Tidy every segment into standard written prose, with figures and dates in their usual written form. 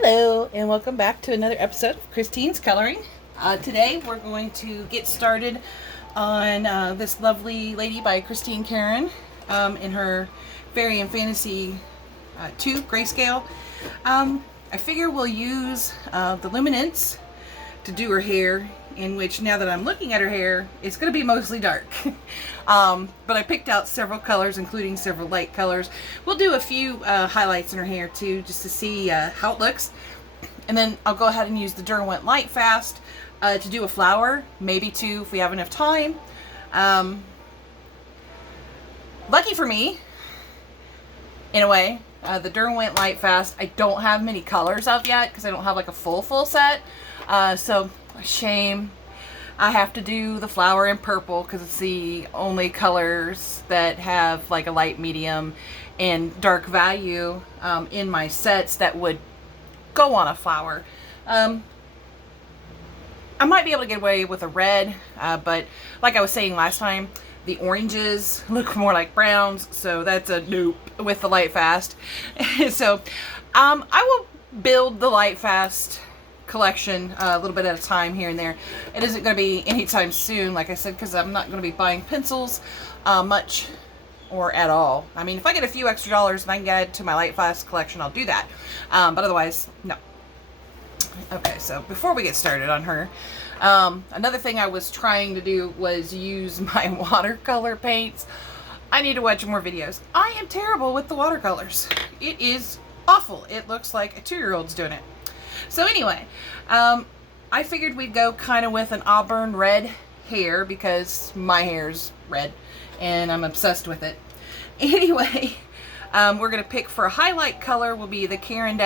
Hello and welcome back to another episode of Christine's Coloring. Today we're going to get started on this lovely lady by Christine Caran in her Fairy and Fantasy 2 grayscale. I figure we'll use the Luminance to do her hair, in which now that I'm looking at her hair, it's going to be mostly dark. But I picked out several colors, including several light colors. We'll do a few highlights in her hair too, just to see how it looks. And then I'll go ahead and use the Derwent Lightfast to do a flower, maybe two if we have enough time. Lucky for me, in a way, the Derwent Lightfast I don't have many colors of yet because I don't have like a full set. So, shame. I have to do the flower in purple because it's the only colors that have like a light, medium, and dark value in my sets that would go on a flower. I might be able to get away with a red, but like I was saying last time, the oranges look more like browns, so that's a nope with the Lightfast. So I will build the Lightfast collection a little bit at a time here and there. It isn't going to be anytime soon, like I said, because I'm not going to be buying pencils much or at all. I mean, if I get a few extra dollars and I can get it to my Lightfast collection, I'll do that. But otherwise, no. Okay, so before we get started on her, another thing I was trying to do was use my watercolor paints. I need to watch more videos. I am terrible with the watercolors. It is awful. It looks like a 2-year-old's doing it. So anyway, I figured we'd go kind of with an auburn red hair because my hair's red and I'm obsessed with it. Anyway, we're going to pick for a highlight color will be the Caran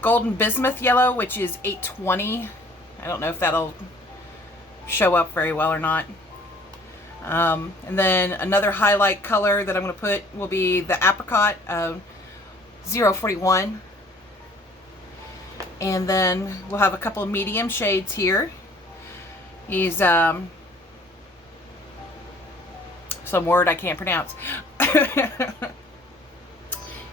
Golden Bismuth Yellow, which is 820. I don't know if that'll show up very well or not. And then another highlight color that I'm going to put will be the Apricot 041. And then we'll have a couple of medium shades here. He's some word I can't pronounce.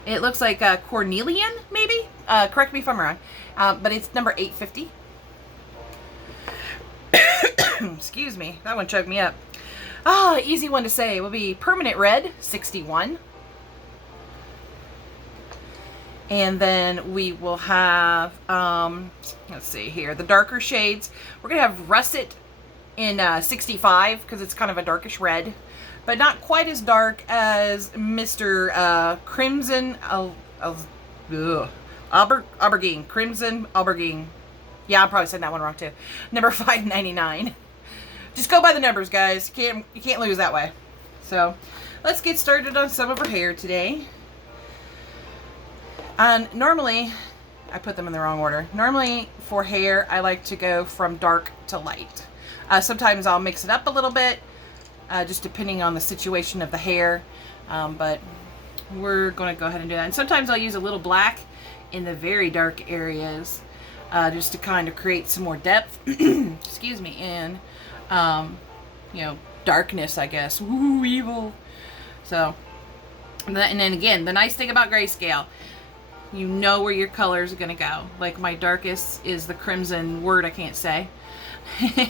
It looks like Cornelian, maybe? Correct me if I'm wrong. But it's number 850. Excuse me, that one choked me up. Easy one to say. It will be Permanent Red, 61. And then we will have, let's see here, the darker shades. We're going to have Russet in 65 because it's kind of a darkish red, but not quite as dark as Mr. Crimson Aubergine. Crimson Aubergine. Yeah, I'm probably saying that one wrong too. Number 599. Just go by the numbers, guys. You can't lose that way. So let's get started on some of her hair today. And normally, I put them in the wrong order. Normally, for hair, I like to go from dark to light. Sometimes I'll mix it up a little bit, just depending on the situation of the hair. But we're going to go ahead and do that. And sometimes I'll use a little black in the very dark areas, just to kind of create some more depth. Excuse me, and darkness, I guess. Ooh, evil. So, and then again, the nice thing about grayscale, you know where your colors are going to go. Like my darkest is the crimson word I can't say.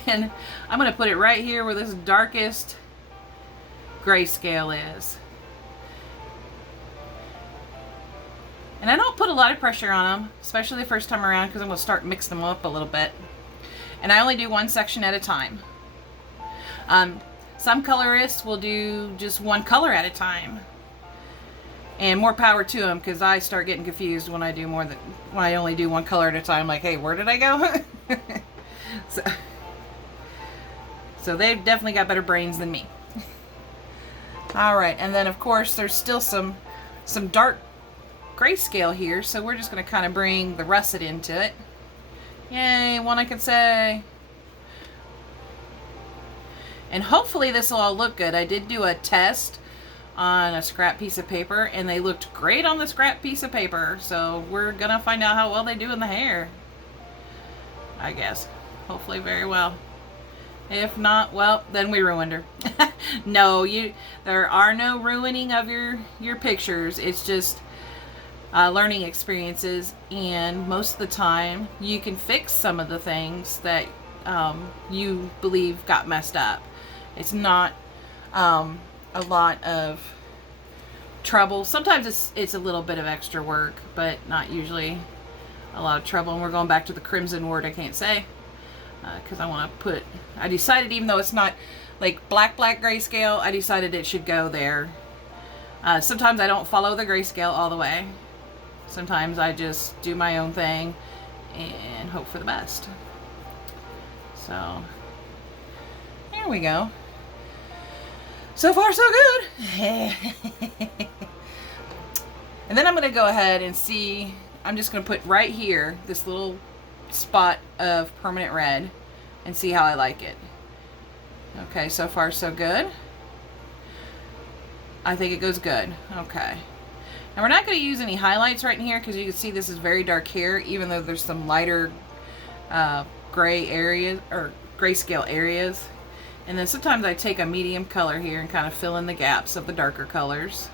And I'm going to put it right here where this darkest grayscale is. And I don't put a lot of pressure on them, especially the first time around, because I'm going to start mixing them up a little bit. And I only do one section at a time. Some colorists will do just one color at a time. And more power to them, because I start getting confused when I do when I only do one color at a time. Like, hey, where did I go? So they've definitely got better brains than me. All right, and then of course there's still some dark grayscale here, so we're just going to kind of bring the russet into it. Yay, one I can say. And hopefully this will all look good. I did do a test on a scrap piece of paper, and they looked great on the scrap piece of paper, so we're gonna find out how well they do in the hair, I guess. Hopefully very well. If not, well, then we ruined her. No, there are no ruining of your pictures. It's just learning experiences, and most of the time you can fix some of the things that you believe got messed up. It's not a lot of trouble. Sometimes it's a little bit of extra work, but not usually a lot of trouble. And we're going back to the crimson word I can't say, because I decided, even though it's not like black grayscale, I decided it should go there. Sometimes I don't follow the grayscale all the way. Sometimes I just do my own thing and hope for the best. So there we go. So far so good. And then I'm going to go ahead and see, I'm just going to put right here this little spot of permanent red and see how I like it. Okay, so far so good. I think it goes good. Okay. Now we're not going to use any highlights right in here because you can see this is very dark hair, even though there's some lighter gray areas or grayscale areas. And then sometimes I take a medium color here and kind of fill in the gaps of the darker colors.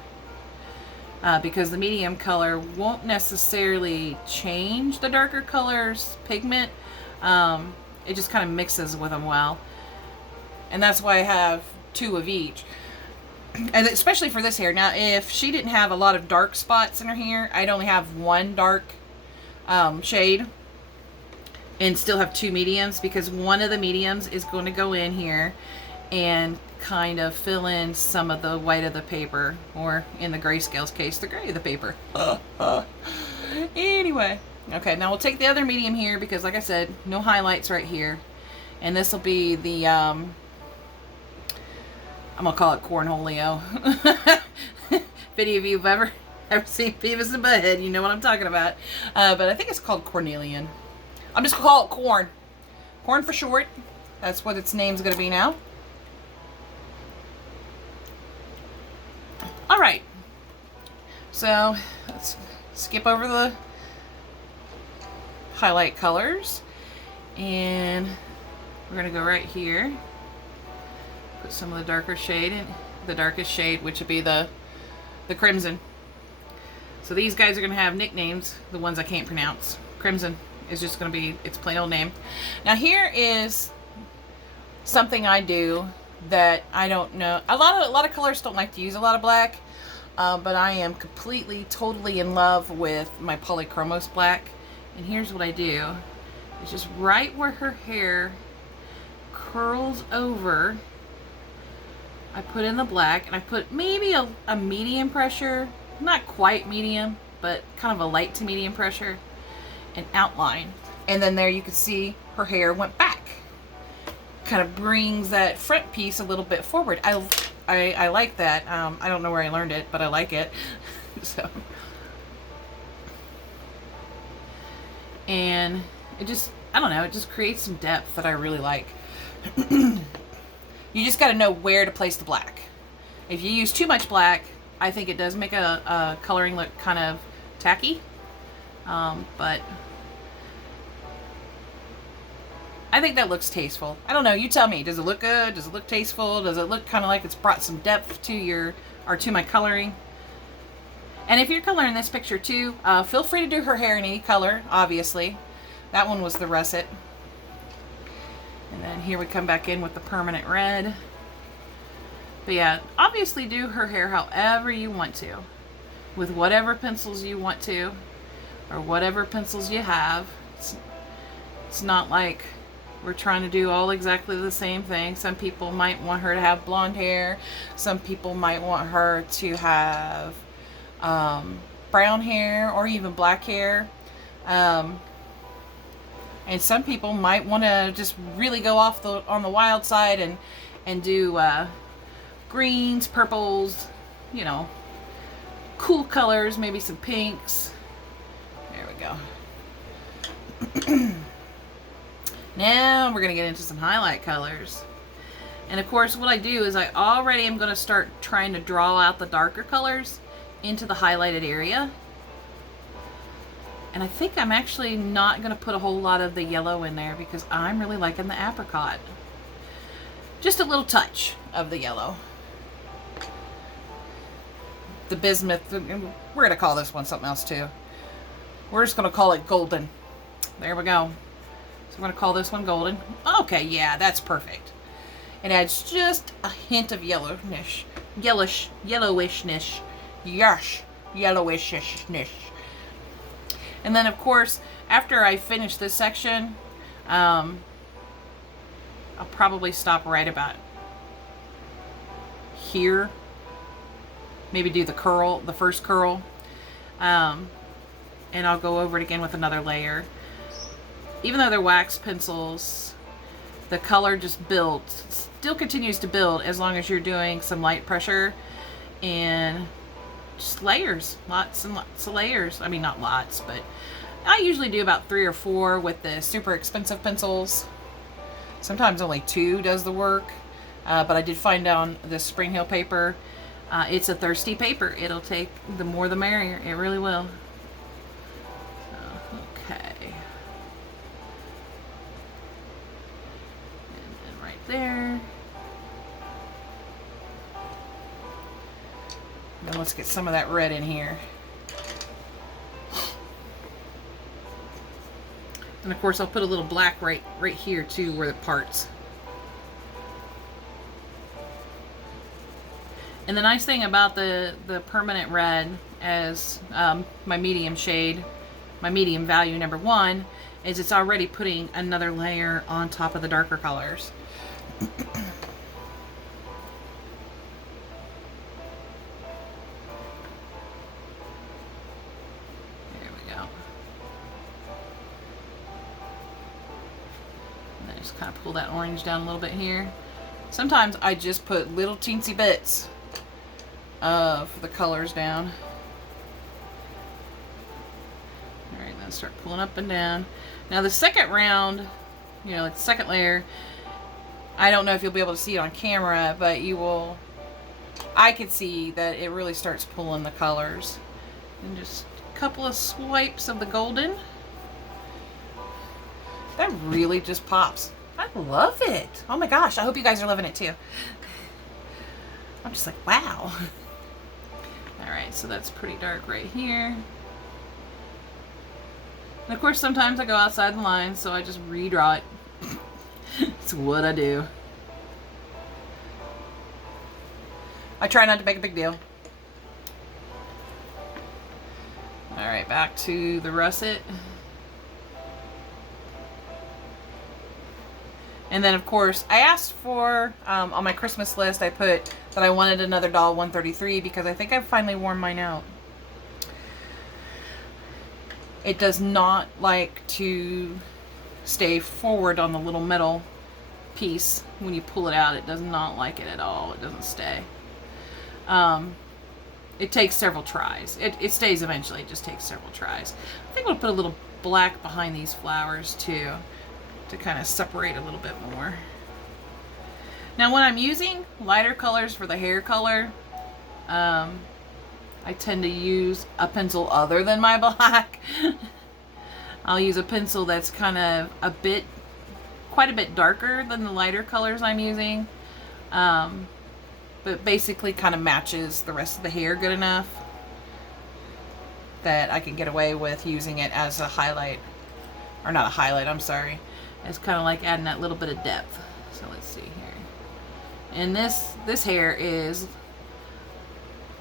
Because the medium color won't necessarily change the darker color's pigment. It just kind of mixes with them well. And that's why I have 2 of each. And especially for this hair. Now, if she didn't have a lot of dark spots in her hair, I'd only have 1 dark shade and still have 2 mediums, because one of the mediums is going to go in here and kind of fill in some of the white of the paper, or in the grayscale's case, the gray of the paper. Anyway, okay, now we'll take the other medium here because, like I said, no highlights right here. And this will be the, I'm going to call it Cornholio. If any of you have ever seen Beavis and Butthead, you know what I'm talking about. But I think it's called Cornelian. I'm just going to call it Corn. Corn for short. That's what its name's going to be now. Alright. So, let's skip over the highlight colors. And we're going to go right here. Put some of the darker shade in. The darkest shade, which would be the crimson. So these guys are going to have nicknames, the ones I can't pronounce. Crimson is just going to be its plain old name. Now here is something I do that I don't know. A lot of colors don't like to use a lot of black, but I am completely, totally in love with my polychromos black. And here's what I do. It's just right where her hair curls over, I put in the black, and I put maybe a medium pressure, not quite medium, but kind of a light to medium pressure, and outline. And then there you can see her hair went back. Kind of brings that front piece a little bit forward. I like that. I don't know where I learned it, but I like it. So, and it just, I don't know, it just creates some depth that I really like. You just got to know where to place the black. If you use too much black, I think it does make a coloring look kind of tacky. But I think that looks tasteful. I don't know, you tell me. Does it look good? Does it look tasteful? Does it look kind of like it's brought some depth to to my coloring? And if you're coloring this picture too, feel free to do her hair in any color, obviously. That one was the russet. And then here we come back in with the permanent red. But yeah, obviously do her hair however you want to. With whatever pencils you want to. Or whatever pencils you have. It's not like we're trying to do all exactly the same thing. Some people might want her to have blonde hair. Some people might want her to have brown hair or even black hair. And some people might want to just really go off on the wild side and do greens, purples, you know, cool colors, maybe some pinks. There we go. Now we're going to get into some highlight colors. And of course what I do is I already am going to start trying to draw out the darker colors into the highlighted area. And I think I'm actually not going to put a whole lot of the yellow in there because I'm really liking the apricot. Just a little touch of the yellow. The bismuth. we're going to call this one something else too. We're just going to call it golden. There we go. So I'm going to call this one golden. Okay, yeah, that's perfect. It adds just a hint of yellowishness. Yush. Yellowishness. And then, of course, after I finish this section, I'll probably stop right about here. Maybe do the curl, the first curl. And I'll go over it again with another layer. Even though they're wax pencils, the color just builds. Still continues to build as long as you're doing some light pressure and just layers. Lots and lots of layers. I mean, not lots, but I usually do about 3 or 4 with the super expensive pencils. Sometimes only 2 does the work. But I did find on this Spring Hill paper, it's a thirsty paper. It'll take, the more the merrier. It really will. So, okay. There. Now let's get some of that red in here. And of course I'll put a little black right here too, where it parts. And the nice thing about the permanent red as my medium shade, my medium value number 1, is it's already putting another layer on top of the darker colors. There we go. And then just kind of pull that orange down a little bit here. Sometimes I just put little teensy bits of the colors down. Alright, then start pulling up and down. Now the second round, you know, like the second layer, I don't know if you'll be able to see it on camera, but you will, I could see that it really starts pulling the colors. And just a couple of swipes of the golden. That really just pops. I love it. Oh my gosh, I hope you guys are loving it too. I'm just like, wow. Alright, so that's pretty dark right here. And of course, sometimes I go outside the lines, so I just redraw it. It's what I do. I try not to make a big deal. Alright, back to the russet. And then, of course, I asked for, on my Christmas list, I put that I wanted another doll 133 because I think I've finally worn mine out. It does not like to stay forward on the little metal piece. When you pull it out, it does not like it at all. It doesn't stay. It takes several tries. It stays eventually. It just takes several tries. I think we'll put a little black behind these flowers too, to kind of separate a little bit more. Now when I'm using lighter colors for the hair color, I tend to use a pencil other than my black. I'll use a pencil that's kind of quite a bit darker than the lighter colors I'm using. But basically kind of matches the rest of the hair good enough that I can get away with using it as a highlight. Or not a highlight, I'm sorry. It's kind of like adding that little bit of depth. So let's see here. And this hair is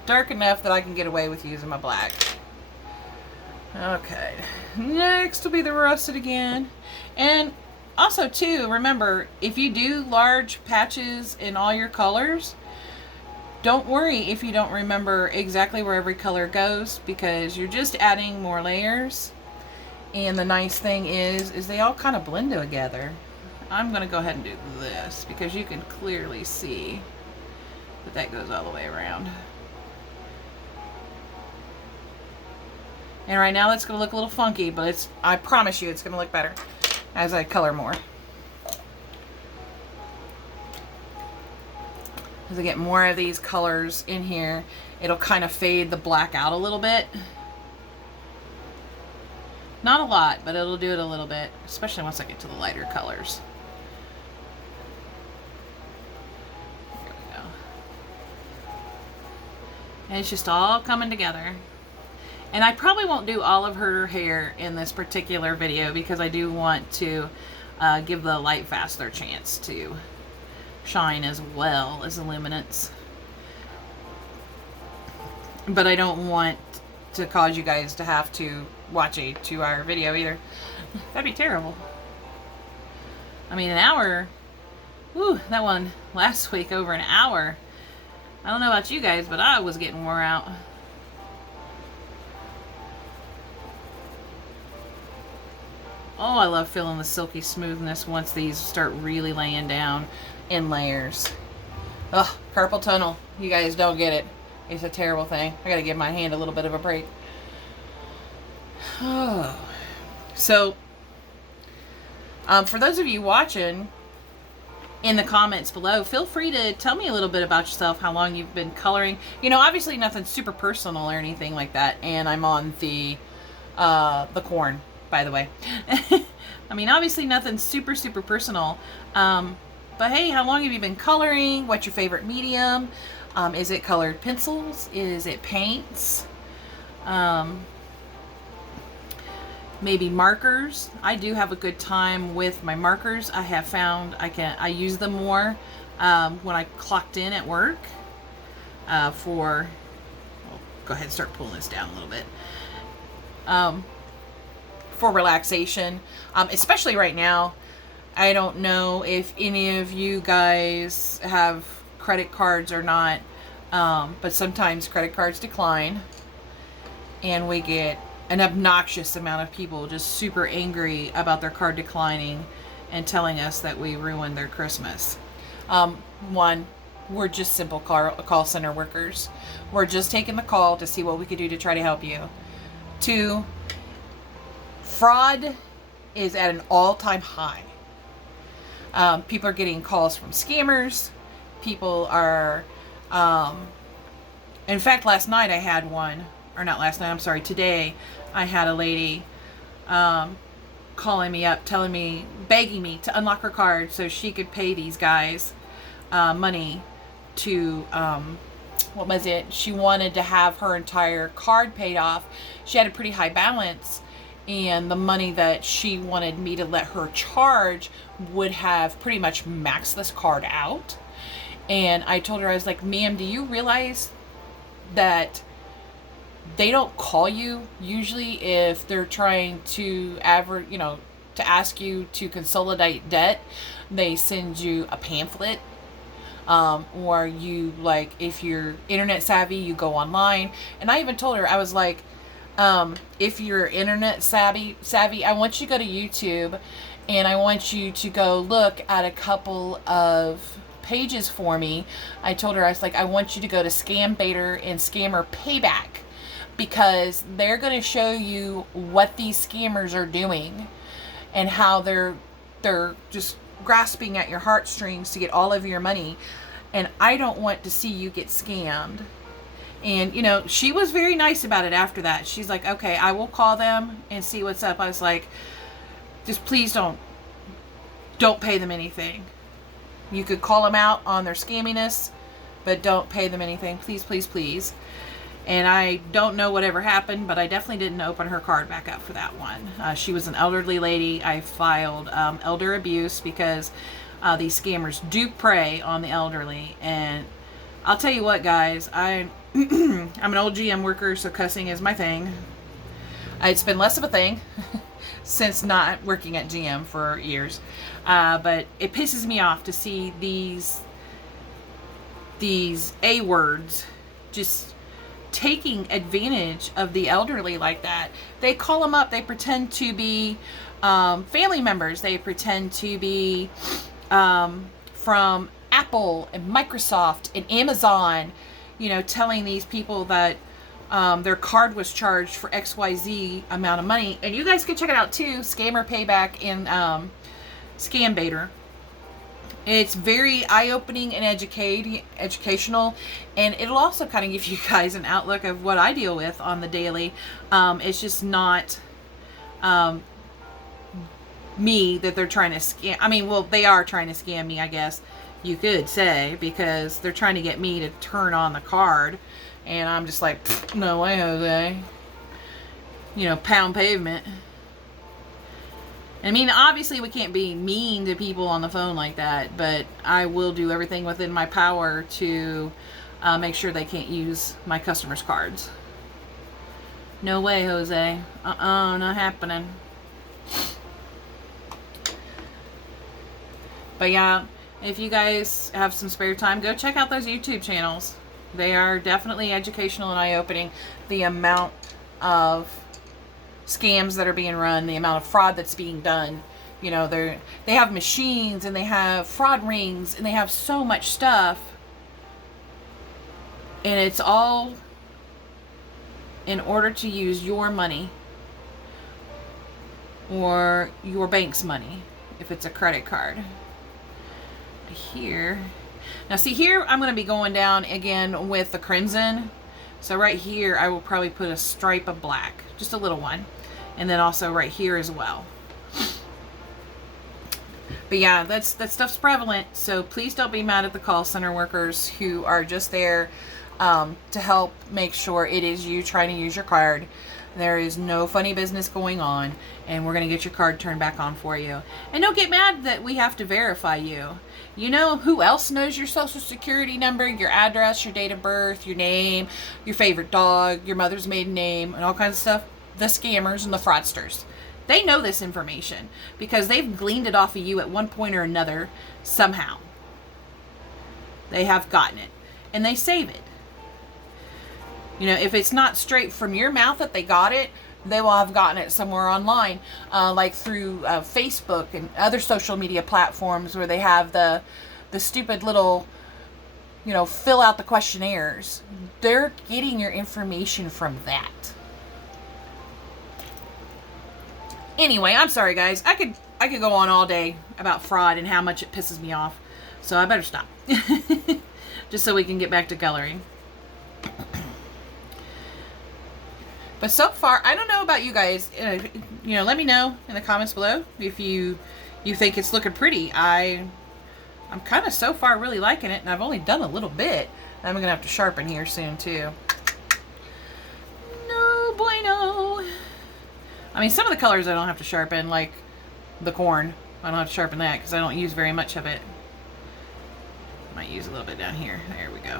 dark enough that I can get away with using my black. Okay, next will be the russet again. And also too, remember, if you do large patches in all your colors, don't worry if you don't remember exactly where every color goes, because you're just adding more layers. And the nice thing is they all kind of blend together. I'm going to go ahead and do this because you can clearly see that goes all the way around. And right now it's going to look a little funky, but I promise you it's going to look better as I color more. As I get more of these colors in here, it'll kind of fade the black out a little bit. Not a lot, but it'll do it a little bit, especially once I get to the lighter colors. There we go. And it's just all coming together. And I probably won't do all of her hair in this particular video because I do want to give the Lightfast their chance to shine as well as the Luminance. But I don't want to cause you guys to have to watch a 2-hour video either. That'd be terrible. I mean, an hour. Whew, that one last week over an hour. I don't know about you guys, but I was getting wore out. Oh, I love feeling the silky smoothness once these start really laying down in layers. Ugh, carpal tunnel. You guys don't get it. It's a terrible thing. I gotta give my hand a little bit of a break. Oh. So, for those of you watching, in the comments below, feel free to tell me a little bit about yourself, how long you've been coloring. You know, obviously nothing super personal or anything like that. And I'm on the corn, by the way. I mean, obviously nothing super personal. But hey, how long have you been coloring? What's your favorite medium? Is it colored pencils? Is it paints? Maybe markers. I do have a good time with my markers. I have found I use them more when I clocked in at work for, well, go ahead and start pulling this down a little bit. For relaxation, especially right now. I don't know if any of you guys have credit cards or not, but sometimes credit cards decline and we get an obnoxious amount of people just super angry about their card declining and telling us that we ruined their Christmas. One, we're just simple call center workers. We're just taking the call to see what we could do to try to help you. Two, fraud is at an all-time high. People are getting calls from scammers. People are, in fact, last night I had one, or not last night, I'm sorry, today I had a lady calling me up, telling me, begging me to unlock her card so she could pay these guys money to, what was it? She wanted to have her entire card paid off. She had a pretty high balance, and the money that she wanted me to let her charge would have pretty much maxed this card out. And I told her, I was like, ma'am, do you realize that they don't call you usually if they're trying to to ask you to consolidate debt? They send you a pamphlet, or you, like, if you're internet savvy, you go online. And I even told her, I was like, if you're internet savvy, I want you to go to YouTube, and I want you to go look at a couple of pages for me. I told her, I was like, I want you to go to Scam Baiter and Scammer Payback, because they're going to show you what these scammers are doing and how they're just grasping at your heartstrings to get all of your money. And I don't want to see you get scammed. And, you know, she was very nice about it after that. She's like, okay, I will call them and see what's up. I was like, just please don't pay them anything. You could call them out on their scamminess, but don't pay them anything. Please, please, please. And I don't know whatever happened, but I definitely didn't open her card back up for that one. She was an elderly lady. I filed elder abuse because these scammers do prey on the elderly. And I'll tell you what, guys, I'm an old GM worker, so cussing is my thing. It's been less of a thing since not working at GM for years. But it pisses me off to see these A words just taking advantage of the elderly like that. They call them up. They pretend to be family members. They pretend to be from Apple and Microsoft and Amazon, you know, telling these people that their card was charged for XYZ amount of money. And you guys can check it out too, Scammer Payback in Scam Baiter. It's very eye-opening and educational, and it'll also kind of give you guys an outlook of what I deal with on the daily. It's just not me that they're trying to scam. I mean, well, they are trying to scam me, I guess you could say, because they're trying to get me to turn on the card, and I'm just like, no way, Jose. you know, pound pavement. I mean, obviously we can't be mean to people on the phone like that, but I will do everything within my power to make sure they can't use my customers' cards. No way, Jose. Not happening. But yeah, if you guys have some spare time, go check out those YouTube channels. They are definitely educational and eye-opening. The amount of scams that are being run, the amount of fraud that's being done. You know, they have machines and they have fraud rings and they have so much stuff. And it's all in order to use your money or your bank's money if it's a credit card. Here, now see here, I'm going to be going down again with the crimson. So right here, I will probably put a stripe of black, just a little one. And then also right here as well. But yeah, that stuff's prevalent. So please don't be mad at the call center workers who are just there to help make sure it is you trying to use your card. There is no funny business going on, and we're going to get your card turned back on for you. And don't get mad that we have to verify you. You know who else knows your social security number, your address, your date of birth, your name, your favorite dog, your mother's maiden name, and all kinds of stuff? The scammers and the fraudsters. They know this information because they've gleaned it off of you at one point or another somehow. They have gotten it, and they save it. You know, if it's not straight from your mouth that they got it, they will have gotten it somewhere online, like through Facebook and other social media platforms where they have the stupid little, you know, fill out the questionnaires. They're getting your information from that. Anyway, I'm sorry guys. I could go on all day about fraud and how much it pisses me off. So I better stop. Just so we can get back to coloring. But so far, I don't know about you guys. You know, let me know in the comments below if you think it's looking pretty. I'm kind of so far really liking it, and I've only done a little bit. I'm going to have to sharpen here soon, too. No bueno. I mean, some of the colors I don't have to sharpen, like the corn. I don't have to sharpen that because I don't use very much of it. Might use a little bit down here. There we go.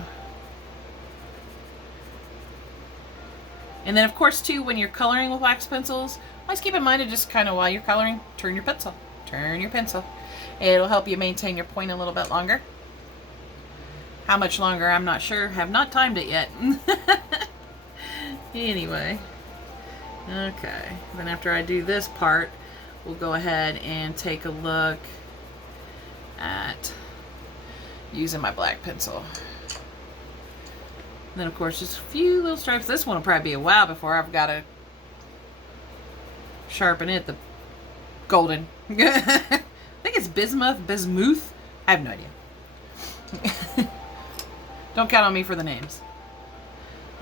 And then, of course, too, when you're coloring with wax pencils, always keep in mind to just kind of, while you're coloring, turn your pencil. Turn your pencil. It'll help you maintain your point a little bit longer. How much longer, I'm not sure. Have not timed it yet. Anyway. Okay. Then after I do this part, we'll go ahead and take a look at using my black pencil. And then, of course, just a few little stripes. This one will probably be a while before I've got to sharpen it. The golden. I think it's bismuth. I have no idea. Don't count on me for the names.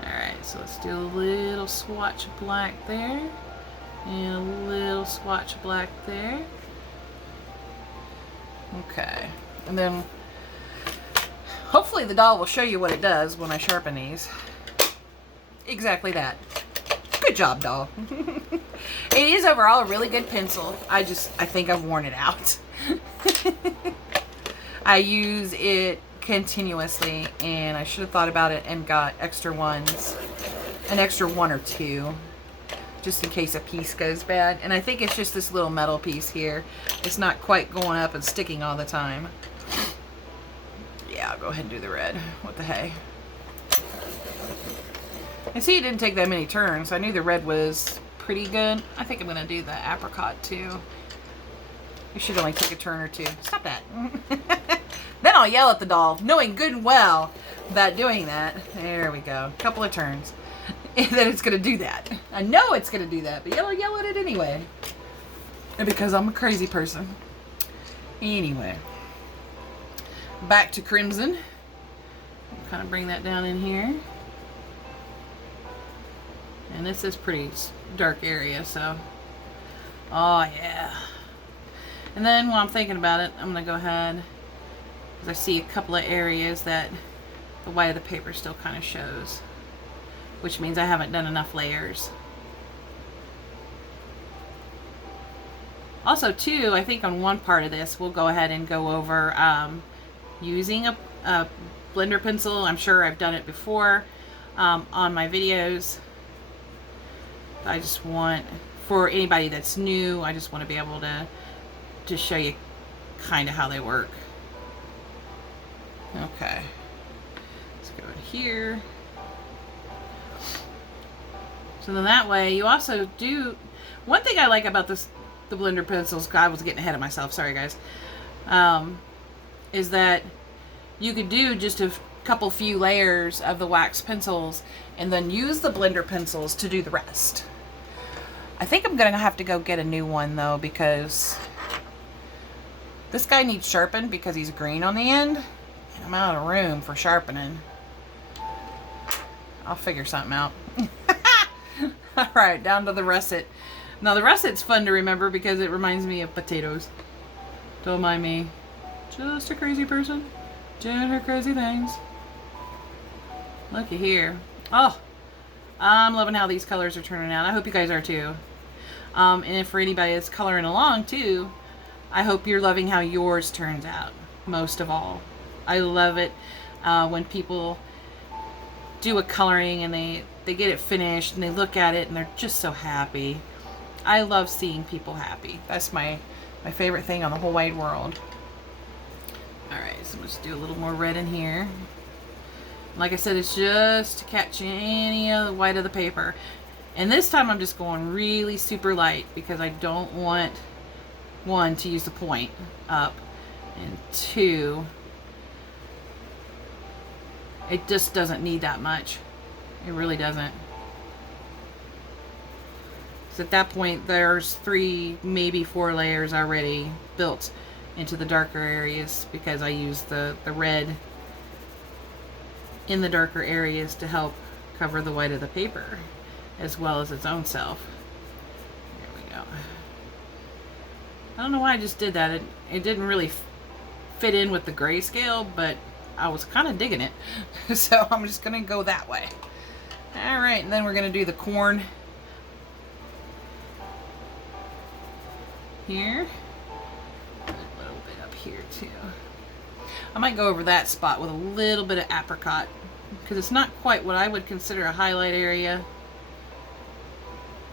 Alright, so let's do a little swatch of black there. And a little swatch of black there. Okay. And then hopefully the doll will show you what it does when I sharpen these. Exactly that. Good job, doll. It is overall a really good pencil. I think I've worn it out. I use it continuously, and I should have thought about it and got extra ones. An extra one or two. Just in case a piece goes bad. And I think it's just this little metal piece here. It's not quite going up and sticking all the time. Yeah, I'll go ahead and do the red. What the hey. I see it didn't take that many turns. I knew the red was pretty good. I think I'm going to do the apricot too. You should only take a turn or two. Stop that. Then I'll yell at the doll, knowing good and well that doing that. There we go. A couple of turns. And then it's going to do that. I know it's going to do that, but I'll yell at it anyway. Because I'm a crazy person. Anyway. Back to crimson. Kind of bring that down in here. And this is pretty dark area, so. Oh, yeah. And then while I'm thinking about it, I'm going to go ahead, because I see a couple of areas that the white of the paper still kind of shows, which means I haven't done enough layers. Also, too, I think on one part of this, we'll go ahead and go over using a blender pencil. I'm sure I've done it before on my videos. I just want, for anybody that's new, I just want to be able to show you kind of how they work. Okay. Let's go in here. So then that way, you also do, one thing I like about the blender pencils, God, I was getting ahead of myself, sorry guys, is that you could do just a few layers of the wax pencils and then use the blender pencils to do the rest. I think I'm gonna have to go get a new one though, because this guy needs sharpened because he's green on the end and I'm out of room for sharpening. I'll figure something out. Alright, down to the russet. Now the russet's fun to remember because it reminds me of potatoes. Don't mind me. Just a crazy person doing her crazy things. Looky here. Oh, I'm loving how these colors are turning out. I hope you guys are too. And if for anybody that's coloring along too, I hope you're loving how yours turns out. Most of all, I love it when people do a coloring and they get it finished and they look at it and they're just so happy. I love seeing people happy. That's my favorite thing on the whole wide world. Alright, so let's do a little more red in here. Like I said, it's just to catch any of the white of the paper. And this time I'm just going really super light because I don't want, one, to use the point up, and two, it just doesn't need that much. It really doesn't. So at that point, there's 3, maybe 4 layers already built into the darker areas because I use the red in the darker areas to help cover the white of the paper as well as its own self. There we go. I don't know why I just did that. It didn't really fit in with the grayscale, but I was kind of digging it. So I'm just going to go that way. Alright, and then we're going to do the corn here. A little bit up here too. I might go over that spot with a little bit of apricot because it's not quite what I would consider a highlight area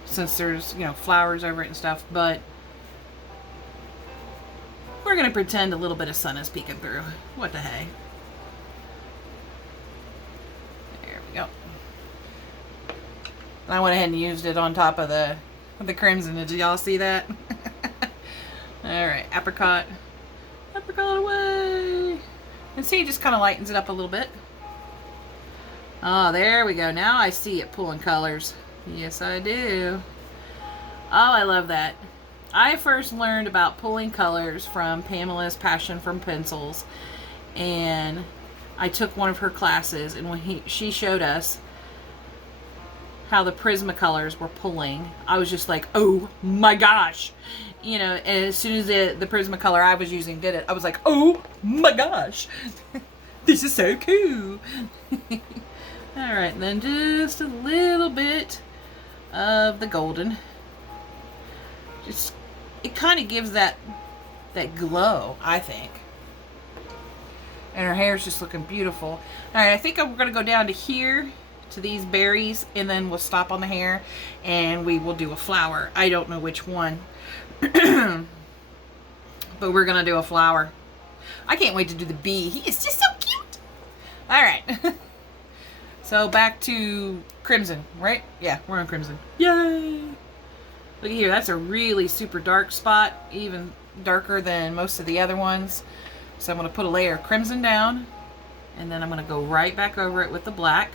since there's, you know, flowers over it and stuff, but we're going to pretend a little bit of sun is peeking through. What the hey. There we go. I went ahead and used it on top of the crimson. Did y'all see that? Alright, apricot. Apricot away! And see, it just kind of lightens it up a little bit. Oh, there we go. Now I see it pulling colors. Yes, I do. Oh, I love that. I first learned about pulling colors from Pamela's Passion from Pencils. And I took one of her classes, and when she showed us how the Prismacolors were pulling, I was just like, oh my gosh. You know, and as soon as the Prismacolor I was using did it, I was like, oh my gosh. This is so cool. Alright, then just a little bit of the golden. Just, it kind of gives that glow, I think. And her hair's just looking beautiful. Alright, I think I'm going to go down to here, to these berries, and then we'll stop on the hair, and we will do a flower. I don't know which one. But we're going to do a flower. I can't wait to do the bee. He is just so cute. Alright. So back to crimson, right? Yeah, we're on crimson. Yay! Look at here. That's a really super dark spot. Even darker than most of the other ones. So I'm going to put a layer of crimson down. And then I'm going to go right back over it with the black.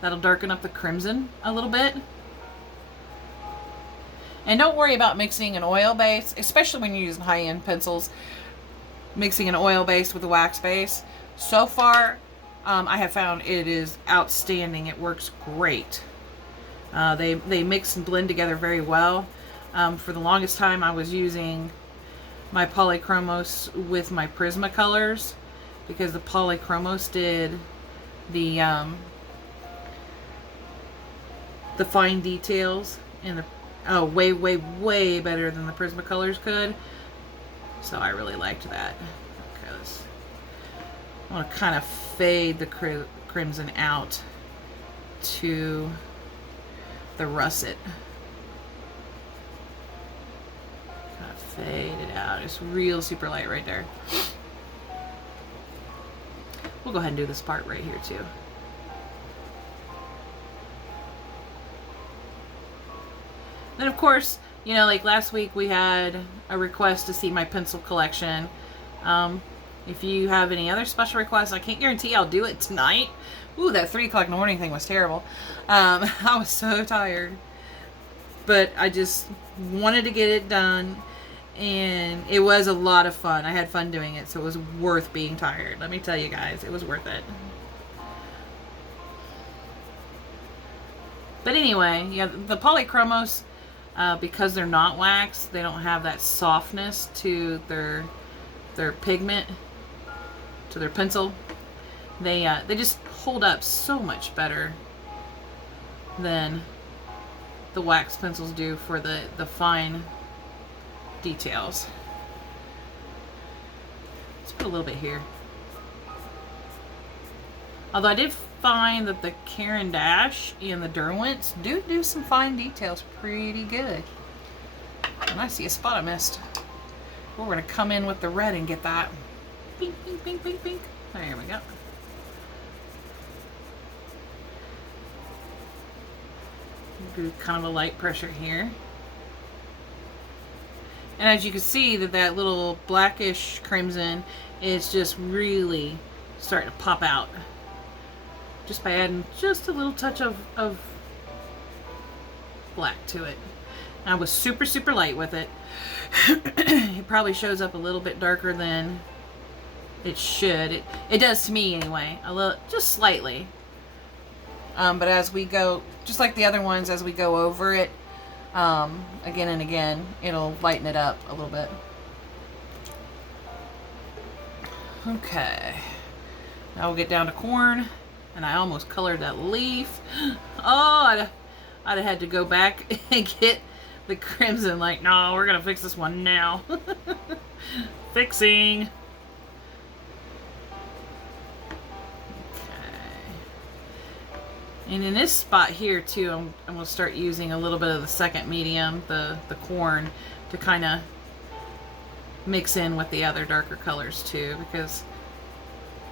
That'll darken up the crimson a little bit. And don't worry about mixing an oil base, especially when you're using high-end pencils. Mixing an oil base with a wax base. So far, I have found it is outstanding. It works great. They mix and blend together very well. For the longest time, I was using my Polychromos with my Prismacolors because the Polychromos did the fine details and oh, way, way, way better than the Prismacolors could. So I really liked that. Because I want to kind of fade the crimson out to the russet. Kind of fade it out. It's real super light right there. We'll go ahead and do this part right here too. Then of course, you know, like last week we had a request to see my pencil collection. If you have any other special requests, I can't guarantee I'll do it tonight. Ooh, that 3 o'clock in the morning thing was terrible. I was so tired. But I just wanted to get it done. And it was a lot of fun. I had fun doing it, so it was worth being tired. Let me tell you guys, it was worth it. But anyway, yeah, the polychromos, because they're not wax, they don't have that softness to their pigment, to their pencil. They just hold up so much better than the wax pencils do for the fine details. Let's put a little bit here. Although I did find that the Caran Dash and the Derwent do some fine details pretty good. And I see a spot I missed. We're going to come in with the red and get that. Pink, pink, pink, pink, pink. There we go. Do kind of a light pressure here. And as you can see that little blackish crimson is just really starting to pop out. Just by adding just a little touch of black to it. And I was super, super light with it. It probably shows up a little bit darker than it should. It does to me anyway. A little, just slightly. But as we go, just like the other ones, as we go over it, again and again, it'll lighten it up a little bit. Okay. Now we'll get down to corn. And I almost colored that leaf. Oh, I'd have had to go back and get the crimson. Like, no, we're going to fix this one now. Fixing. And in this spot here too, I'm going to start using a little bit of the second medium, the corn, to kind of mix in with the other darker colors too, because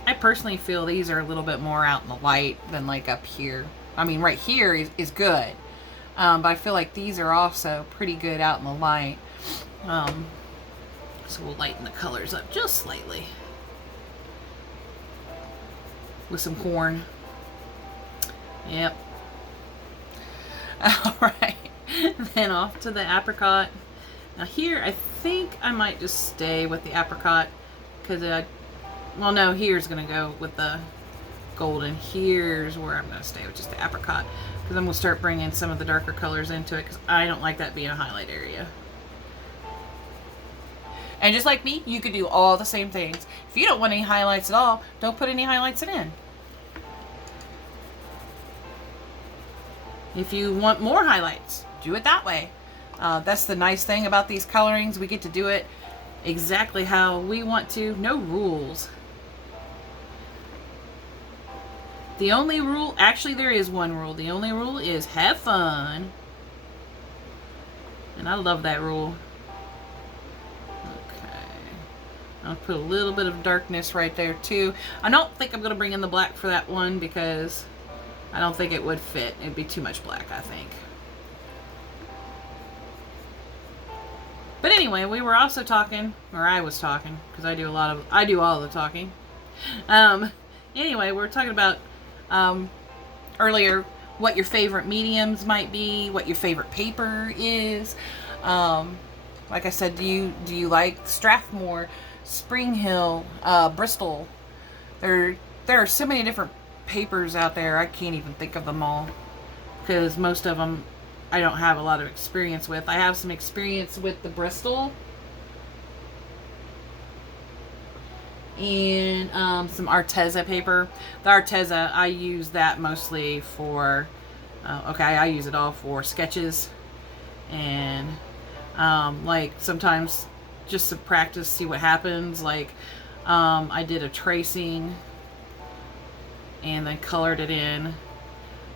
I personally feel these are a little bit more out in the light than like up here. I mean, right here is good, but I feel like these are also pretty good out in the light. So we'll lighten the colors up just slightly with some corn. Yep. Alright. Then off to the apricot. Now here, I think I might just stay with the apricot. Because, well no, here's going to go with the golden. Here's where I'm going to stay with just the apricot. Because I'm going to start bringing some of the darker colors into it. Because I don't like that being a highlight area. And just like me, you could do all the same things. If you don't want any highlights at all, don't put any highlights in. If you want more highlights, do it that way. That's the nice thing about these colorings. We get to do it exactly how we want to. No rules. The only rule, actually there is one rule. The only rule is have fun. And I love that rule. Okay. I'll put a little bit of darkness right there too. I don't think I'm going to bring in the black for that one because I don't think it would fit. It'd be too much black, I think. But anyway, we were also talking, or I was talking, because I do all the talking. Anyway, we were talking about earlier what your favorite mediums might be, what your favorite paper is. Like I said, do you like Strathmore, Spring Hill, Bristol? There are so many different papers out there, I can't even think of them all, because most of them I don't have a lot of experience with. I have some experience with the Bristol and some Arteza paper. The Arteza, I use that mostly for I use it all for sketches And like sometimes just to practice, see what happens. Like I did a tracing and then colored it in.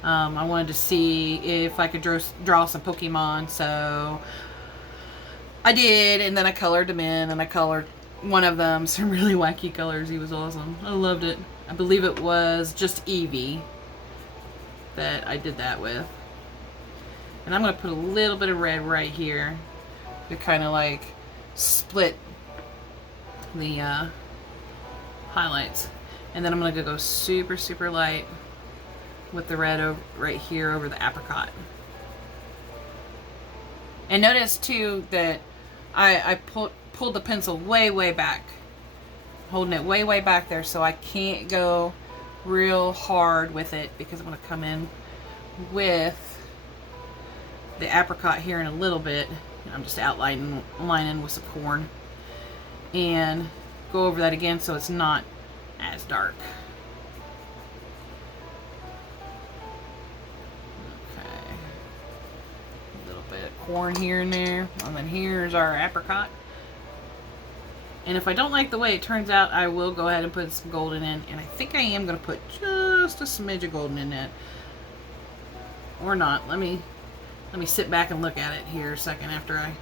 I wanted to see if I could draw some Pokemon, so I did, and then I colored them in, and I colored one of them some really wacky colors. He was awesome. I loved it. I believe it was just Eevee that I did that with. And I'm going to put a little bit of red right here to kind of like split the highlights. And then I'm going to go super, super light with the red over, right here over the apricot. And notice too that I pulled the pencil way, way back. Holding it way, way back there, so I can't go real hard with it because I'm going to come in with the apricot here in a little bit. I'm just lining with some corn. And go over that again so it's not as dark. Okay. A little bit of corn here and there. And then here's our apricot. And if I don't like the way it turns out, I will go ahead and put some golden in. And I think I am going to put just a smidge of golden in it. Or not. Let me sit back and look at it here a second after I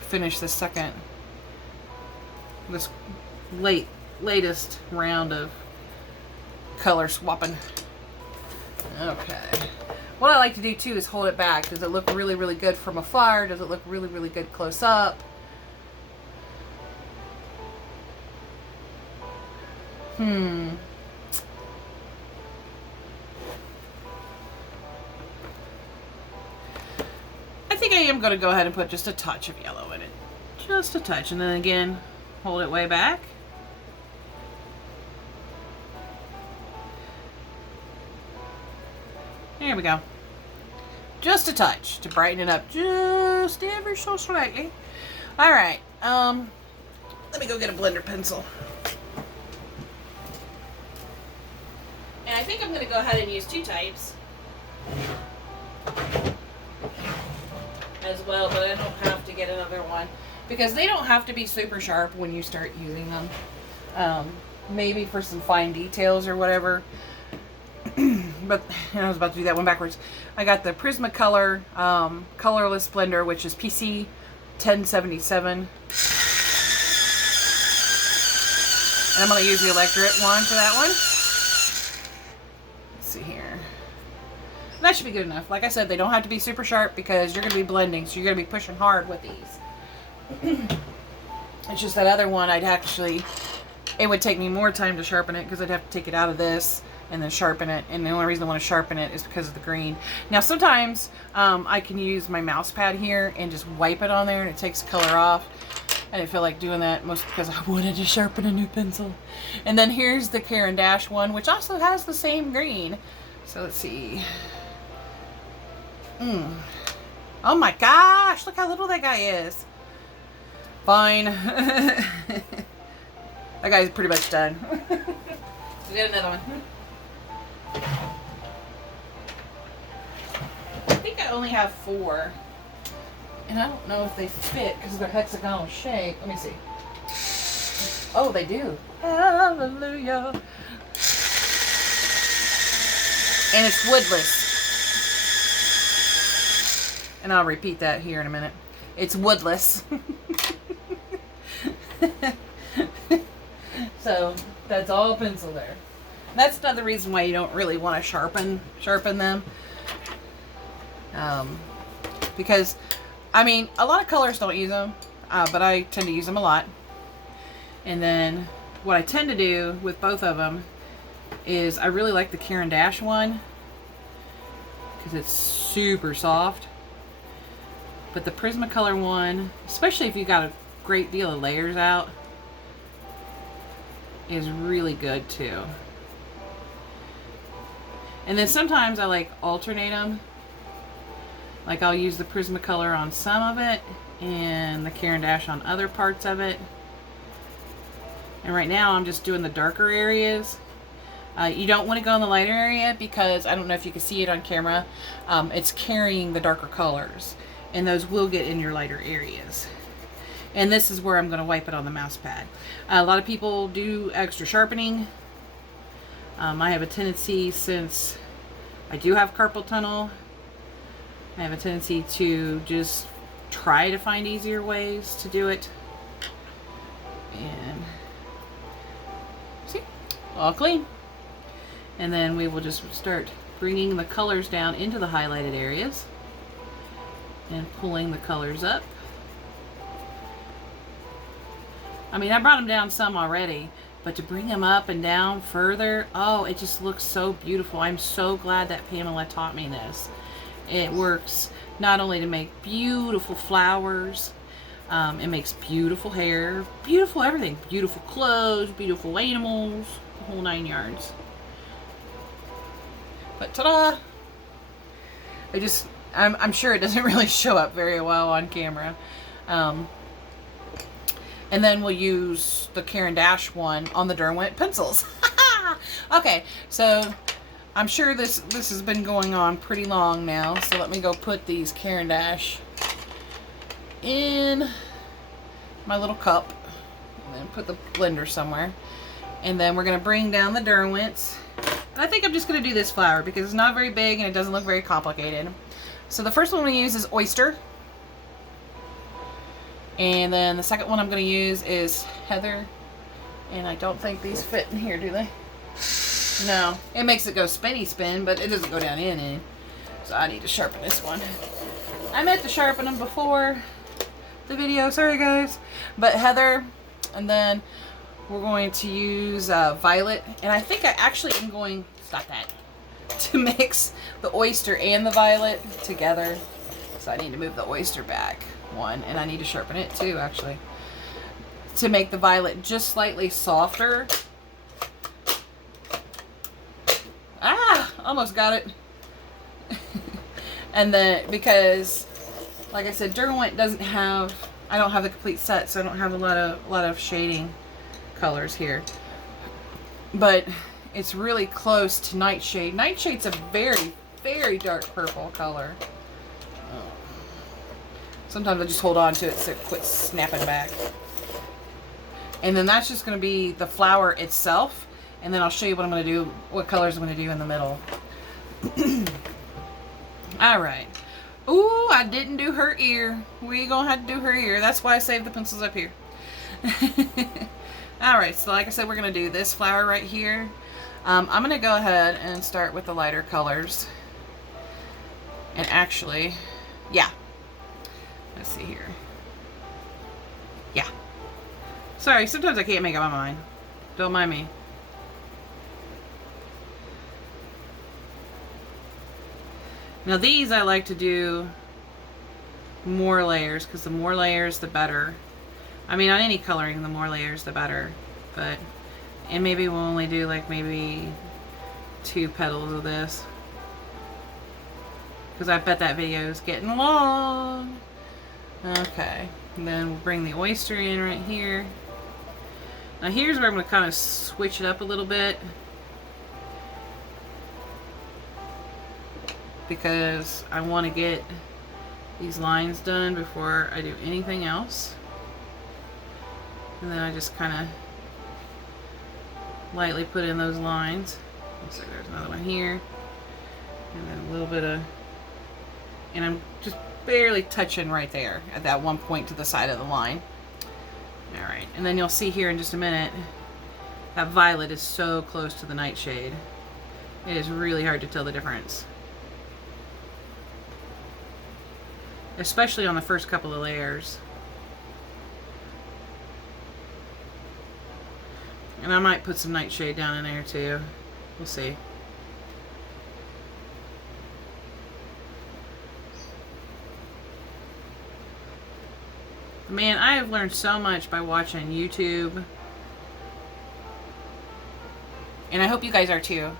finish this latest round of color swapping. Okay. What I like to do too is hold it back. Does it look really, really good from afar? Does it look really, really good close up? I think I am going to go ahead and put just a touch of yellow in it. Just a touch. And then again, hold it way back. There we go. Just a touch to brighten it up just ever so slightly. Alright, let me go get a blender pencil. And I think I'm going to go ahead and use two types as well, but I don't have to get another one because they don't have to be super sharp when you start using them. Maybe for some fine details or whatever. But I was about to do that one backwards. I got the Prismacolor colorless blender, which is PC 1077. And I'm going to use the electric one for that one. Let's see here. That should be good enough. Like I said, they don't have to be super sharp because you're going to be blending, so you're going to be pushing hard with these. It's just that other one, it would take me more time to sharpen it because I'd have to take it out of this and then sharpen it. And the only reason I want to sharpen it is because of the green. Now sometimes I can use my mouse pad here and just wipe it on there and it takes the color off. I didn't feel like doing that, mostly because I wanted to sharpen a new pencil. And then here's the Caran one, which also has the same green. So let's see. Oh my gosh, look how little that guy is. Fine. That guy's pretty much done. We got another one. I think I only have 4. And I don't know if they fit because they're hexagonal shape. Let me see. Oh, they do. Hallelujah. And it's woodless. And I'll repeat that here in a minute. It's woodless. So that's all pencil there. That's another reason why you don't really want to sharpen them. Because, I mean, a lot of colors don't use them, but I tend to use them a lot. And then what I tend to do with both of them is I really like the Caran one because it's super soft. But the Prismacolor one, especially if you got a great deal of layers out, is really good too. And then sometimes I like alternate them. Like I'll use the Prismacolor on some of it and the Caran on other parts of it. And right now I'm just doing the darker areas. You don't want to go in the lighter area because I don't know if you can see it on camera. It's carrying the darker colors. and those will get in your lighter areas. And this is where I'm going to wipe it on the mouse pad. A lot of people do extra sharpening. I have a tendency, since I do have carpal tunnel, I have a tendency to just try to find easier ways to do it. And see, all clean. And then we will just start bringing the colors down into the highlighted areas and pulling the colors up. I mean, I brought them down some already, but to bring them up and down further, oh, it just looks so beautiful. I'm so glad that Pamela taught me this. It works not only to make beautiful flowers, it makes beautiful hair, beautiful everything, beautiful clothes, beautiful animals, the whole 9 yards. But ta-da! I'm sure it doesn't really show up very well on camera. And then we'll use the Caran Dash one on the Derwent pencils. Okay, so I'm sure this has been going on pretty long now. So let me go put these Caran Dash in my little cup. And then put the blender somewhere. And then we're going to bring down the Derwents. I think I'm just going to do this flower because it's not very big and it doesn't look very complicated. So the first one we use is Oyster. And then the second one I'm going to use is Heather. And I don't think these fit in here, do they? No. It makes it go spinny spin, but it doesn't go down in. So I need to sharpen this one. I meant to sharpen them before the video. Sorry, guys. But Heather. And then we're going to use Violet. And I think I actually am going... Stop that. To mix the Oyster and the Violet together. So I need to move the Oyster back one, and I need to sharpen it too, actually, to make the Violet just slightly softer. Almost got it. And then, because like I said, Derwent doesn't have, I don't have the complete set, so I don't have a lot of shading colors here, but it's really close to Nightshade. Nightshade's a very, very dark purple color. Sometimes I just hold on to it so it quits snapping back. And then that's just going to be the flower itself. And then I'll show you what I'm going to do, what colors I'm going to do in the middle. Alright. Ooh, I didn't do her ear. We going to have to do her ear. That's why I saved the pencils up here. Alright, so like I said, we're going to do this flower right here. I'm going to go ahead and start with the lighter colors. And actually, yeah. Let's see here. Yeah. Sorry, sometimes I can't make up my mind. Don't mind me. Now these I like to do more layers, because the more layers the better. I mean, on any coloring, the more layers the better. But, and maybe we'll only do like maybe 2 petals of this, because I bet that video is getting long. Okay, and then we'll bring the Oyster in right here. Now here's where I'm going to kind of switch it up a little bit, because I want to get these lines done before I do anything else. And then I just kind of lightly put in those lines. Looks like there's another one here. And then a little bit of, and I'm just barely touching right there at that one point to the side of the line. Alright, and then you'll see here in just a minute that Violet is so close to the Nightshade. It is really hard to tell the difference, especially on the first couple of layers. And I might put some Nightshade down in there too. We'll see. Man, I have learned so much by watching YouTube. And I hope you guys are too.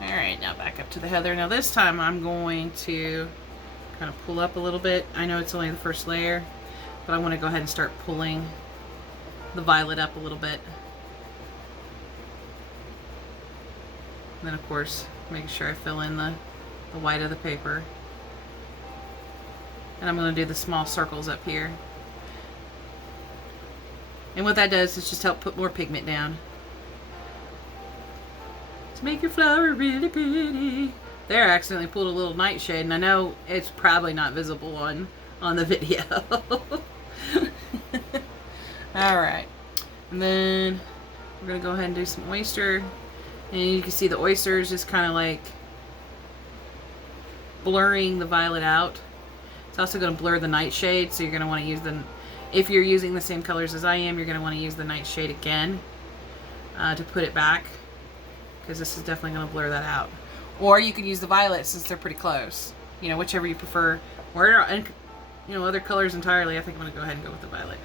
Alright, now back up to the Heather. Now this time I'm going to kind of pull up a little bit. I know it's only the first layer, but I want to go ahead and start pulling the Violet up a little bit. And then of course, make sure I fill in the white of the paper. And I'm going to do the small circles up here. And what that does is just help put more pigment down. To make your flower really pretty. There, I accidentally pulled a little nightshade, and I know it's probably not visible on the video. Alright. And then we're going to go ahead and do some oyster. And you can see the oyster is just kind of like blurring the violet out. It's also going to blur the nightshade, so you're going to want to use if you're using the same colors as I am, you're going to want to use the nightshade again to put it back, because this is definitely going to blur that out. Or you could use the violet since they're pretty close. You know, whichever you prefer. Or, you know, other colors entirely. I think I'm going to go ahead and go with the violet.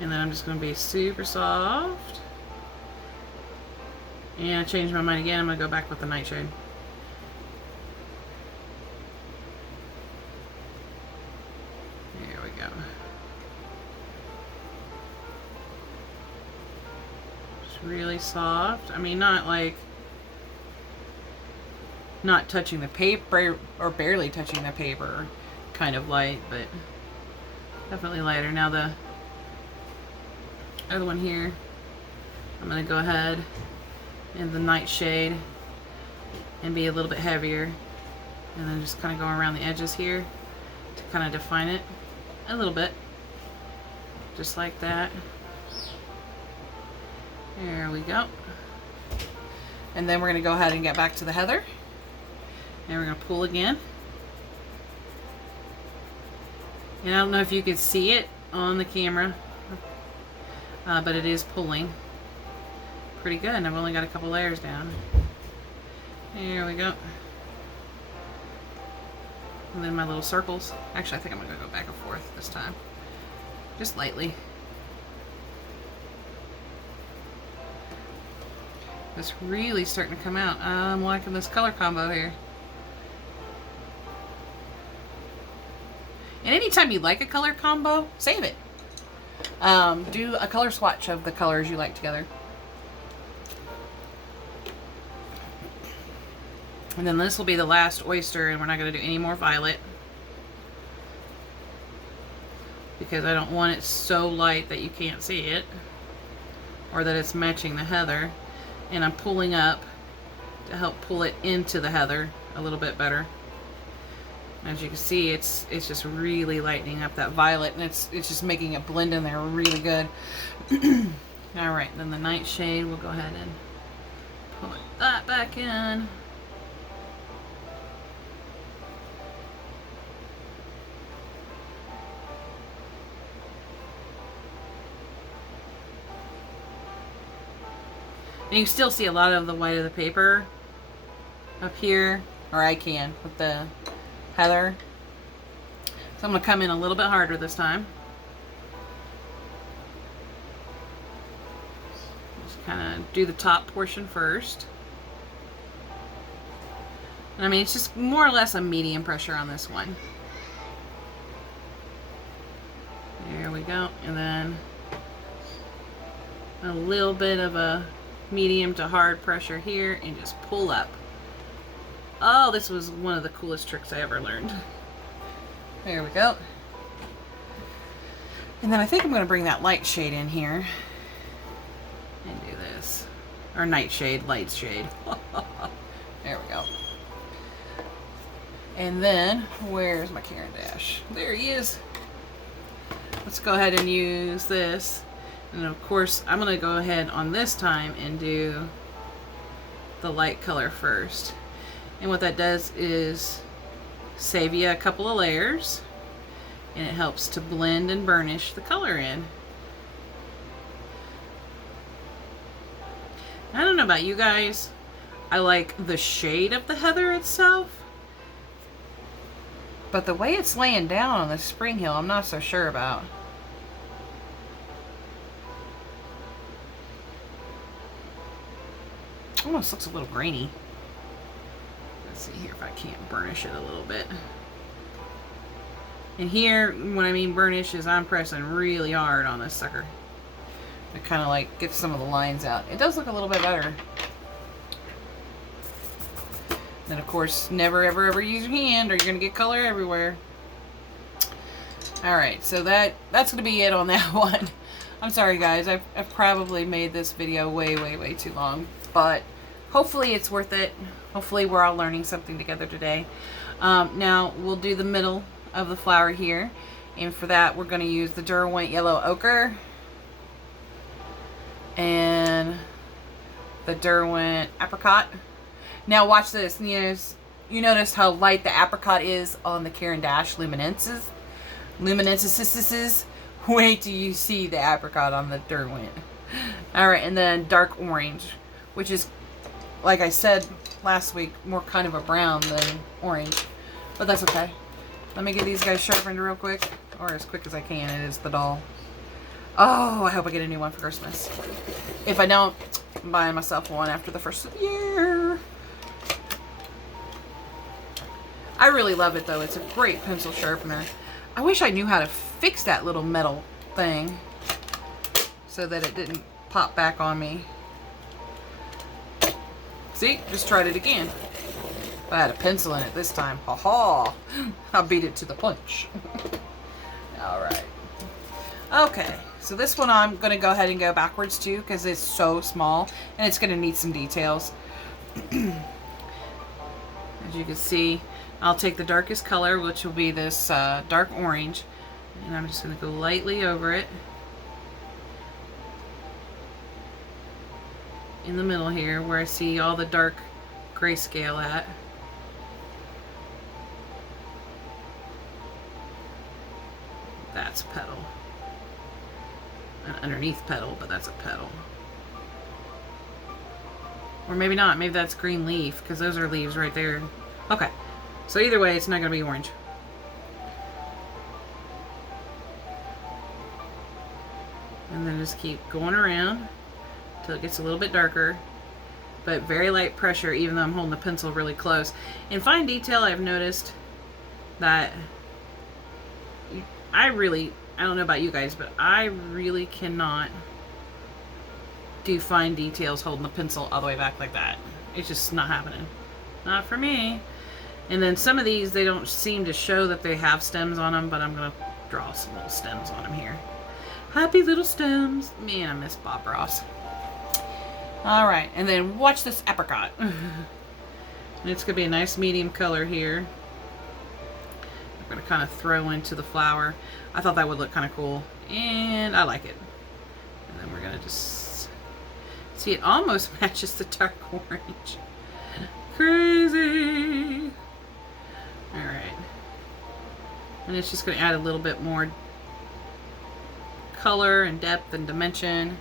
And then I'm just going to be super soft. And I changed my mind again. I'm going to go back with the nightshade. There we go. Just really soft. I mean, not like not touching the paper or barely touching the paper, kind of light, but definitely lighter. Now the other one here, I'm going to go ahead in the nightshade and be a little bit heavier, and then just kind of go around the edges here to kind of define it a little bit, just like that. There we go. And then we're going to go ahead and get back to the heather, and we're going to pull again. And I don't know if you can see it on the camera, but it is pulling pretty good. I've only got a couple layers down. There we go. And then my little circles. Actually, I think I'm going to go back and forth this time. Just lightly. It's really starting to come out. I'm liking this color combo here. And anytime you like a color combo, save it. Do a color swatch of the colors you like together. And then this will be the last oyster, and we're not going to do any more violet, because I don't want it so light that you can't see it, or that it's matching the heather. And I'm pulling up to help pull it into the heather a little bit better. As you can see, it's just really lightening up that violet, and it's just making it blend in there really good. Alright, then the nightshade, we'll go ahead and pull that back in. And you can still see a lot of the white of the paper up here, or I can with the heather. So I'm going to come in a little bit harder this time. Just kind of do the top portion first. And I mean, it's just more or less a medium pressure on this one. There we go. And then a little bit of a medium to hard pressure here, and just pull up. Oh, this was one of the coolest tricks I ever learned. There we go. And then I think I'm going to bring that light shade in here and do this. Or nightshade, light shade. There we go. And then, where's my Caran dash? There he is. Let's go ahead and use this. And of course, I'm going to go ahead on this time and do the light color first. And what that does is save you a couple of layers, and it helps to blend and burnish the color in. I don't know about you guys, I like the shade of the heather itself, but the way it's laying down on the spring hill, I'm not so sure about. Almost looks a little grainy. Let's see here if I can't burnish it a little bit. And here, when I mean burnish, is I'm pressing really hard on this sucker to kind of like get some of the lines out. It does look a little bit better. And of course, never ever ever use your hand or you're going to get color everywhere. Alright, so that's going to be it on that one. I'm sorry guys, I've probably made this video way too long. But hopefully it's worth it. Hopefully we're all learning something together today. Now we'll do the middle of the flower here. And for that we're going to use the Derwent Yellow Ochre. And the Derwent Apricot. Now watch this. You notice how light the apricot is on the Caran Luminances. Luminances. Wait till you see the apricot on the Derwent. Alright, and then dark orange, which is, like I said last week, more kind of a brown than orange. But that's okay. Let me get these guys sharpened real quick. Or as quick as I can. It is the doll. Oh, I hope I get a new one for Christmas. If I don't, I'm buying myself one after the first of the year. I really love it though. It's a great pencil sharpener. I wish I knew how to fix that little metal thing so that it didn't pop back on me. See? Just tried it again. I had a pencil in it this time. Ha ha! I beat it to the punch. Alright. Okay. So this one I'm going to go ahead and go backwards too because it's so small and it's going to need some details. As you can see, I'll take the darkest color, which will be this dark orange, and I'm just going to go lightly over it in the middle here where I see all the dark grayscale at. That's a petal. An underneath petal, but that's a petal. Or maybe not. Maybe that's green leaf, because those are leaves right there. Okay. So either way, it's not going to be orange. And then just keep going around until it gets a little bit darker. But very light pressure, even though I'm holding the pencil really close. In fine detail, I've noticed that I don't know about you guys, but I really cannot do fine details holding the pencil all the way back like that. It's just not happening. Not for me. And then some of these, they don't seem to show that they have stems on them, but I'm going to draw some little stems on them here. Happy little stems. Man, I miss Bob Ross. Alright, and then watch this apricot. And it's going to be a nice medium color here. I'm going to kind of throw into the flower. I thought that would look kind of cool. And I like it. And then we're going to just... See, it almost matches the dark orange. Crazy! Alright. And it's just going to add a little bit more color and depth and dimension.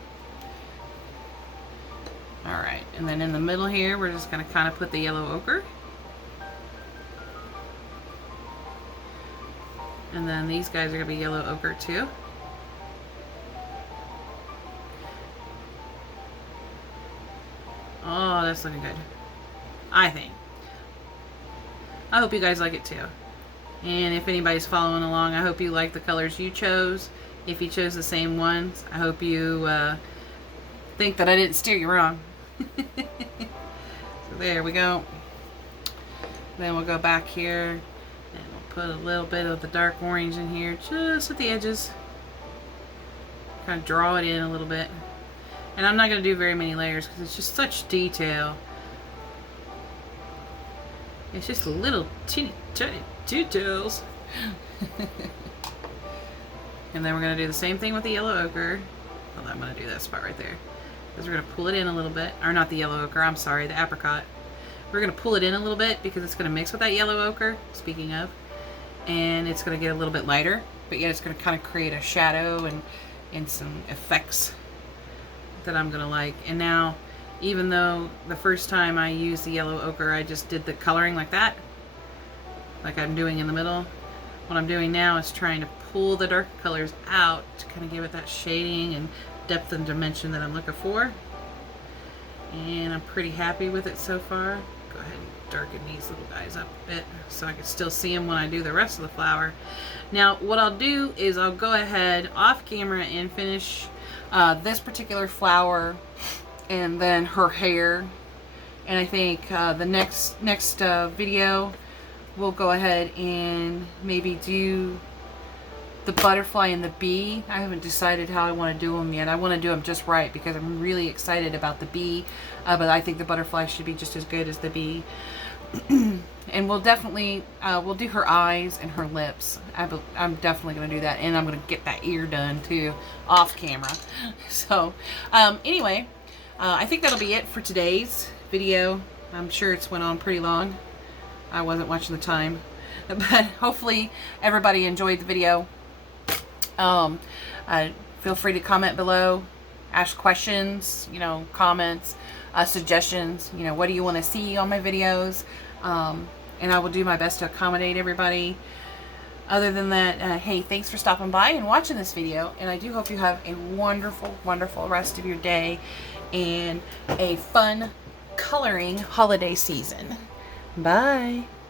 Alright, and then in the middle here, we're just going to kind of put the yellow ochre. And then these guys are going to be yellow ochre too. Oh, that's looking good. I think. I hope you guys like it too. And if anybody's following along, I hope you like the colors you chose. If you chose the same ones, I hope you think that I didn't steer you wrong. So there we go. Then we'll go back here and we'll put a little bit of the dark orange in here just at the edges. Kind of draw it in a little bit. And I'm not going to do very many layers because it's just such detail. It's just a little teeny tiny details. And then we're going to do the same thing with the yellow ochre. Well, I'm going to do that spot right there. Because we're going to pull it in a little bit. Or not the yellow ochre, I'm sorry, the apricot. We're going to pull it in a little bit because it's going to mix with that yellow ochre, speaking of. And it's going to get a little bit lighter. But yet it's going to kind of create a shadow and some effects that I'm going to like. And now, even though the first time I used the yellow ochre, I just did the coloring like that. Like I'm doing in the middle. What I'm doing now is trying to pull the dark colors out to kind of give it that shading and depth and dimension that I'm looking for. And I'm pretty happy with it so far. Go ahead and darken these little guys up a bit so I can still see them when I do the rest of the flower. Now what I'll do is I'll go ahead off camera and finish this particular flower and then her hair And I think the next video, we'll go ahead and maybe do the butterfly and the bee. I haven't decided how I want to do them yet. I want to do them just right because I'm really excited about the bee, but I think the butterfly should be just as good as the bee. And we'll definitely we'll do her eyes and her lips. I'm definitely going to do that, and I'm going to get that ear done too off camera. So anyway, I think that'll be it for today's video. I'm sure it's went on pretty long. I wasn't watching the time, but hopefully everybody enjoyed the video. Feel free to comment below, ask questions, comments, suggestions, what do you want to see on my videos, and I will do my best to accommodate everybody. Other than that, hey, thanks for stopping by and watching this video, and I do hope you have a wonderful, wonderful rest of your day and a fun coloring holiday season. Bye.